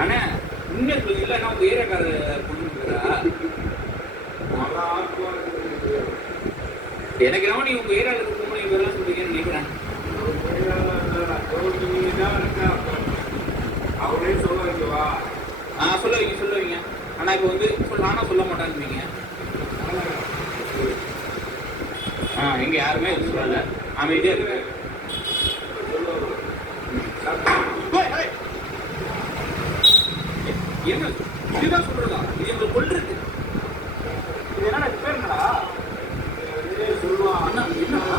அண்ணா உண்மையை சொல்லுங்க, இல்லைன்னா உங்க ஏரியாக்கார பொண்ணு இருக்கிறா? எனக்கு என்னவோ நீங்க உங்க ஏரியாவில் இருக்க பொண்ணு இவரெல்லாம் சொல்றீங்கன்னு நினைக்கிறேன். அவரே சொல்ல வைக்கவா? சொல்ல வைங்க. ஆனா இப்போ வந்து நானா சொல்ல மாட்டேன்னு இங்க யாருமே எதுவும் சொல்லல, அமைதியா இருக்கு. என்ன இதுதான் சொல்றதா? இது எங்களுக்கு கொள்றது. இது என்னடா பேர் என்னடா சொல்லுவான்? அண்ணா என்னடா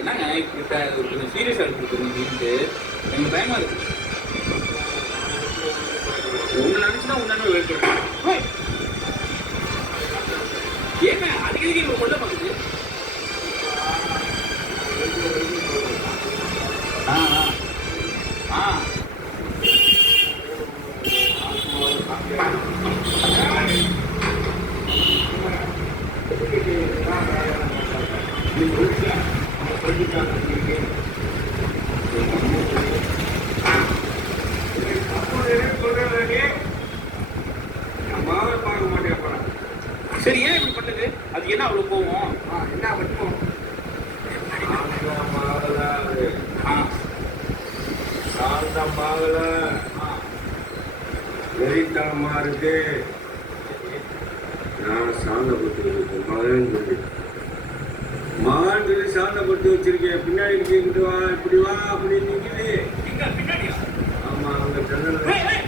என்னங்க கொஞ்சம் சீரியஸா இருக்கு. எங்களுக்கு பயமா இருக்கு. உன்னை நினைச்சுதான் உன்ன வைக்கிறேன். ஏங்க அடிக்கடிக்கு இவங்க கொள்ள பார்க்குது. சரி, ஏன் இப்படி பண்ணது? அது என்ன அவ்வளவு போவோம்? என்ன பண்ணுவோம்? சாந்தமாகல வெறித்தனமா இருக்கு. நான் சாந்தப்பட்டு மகன் சொல்லி சாந்தப்பட்டு வச்சிருக்கேன். பின்னாடி இங்கிட்டு வா, இப்படி வா, அப்படி நிக்குது. ஆமா, அவங்க சென்னை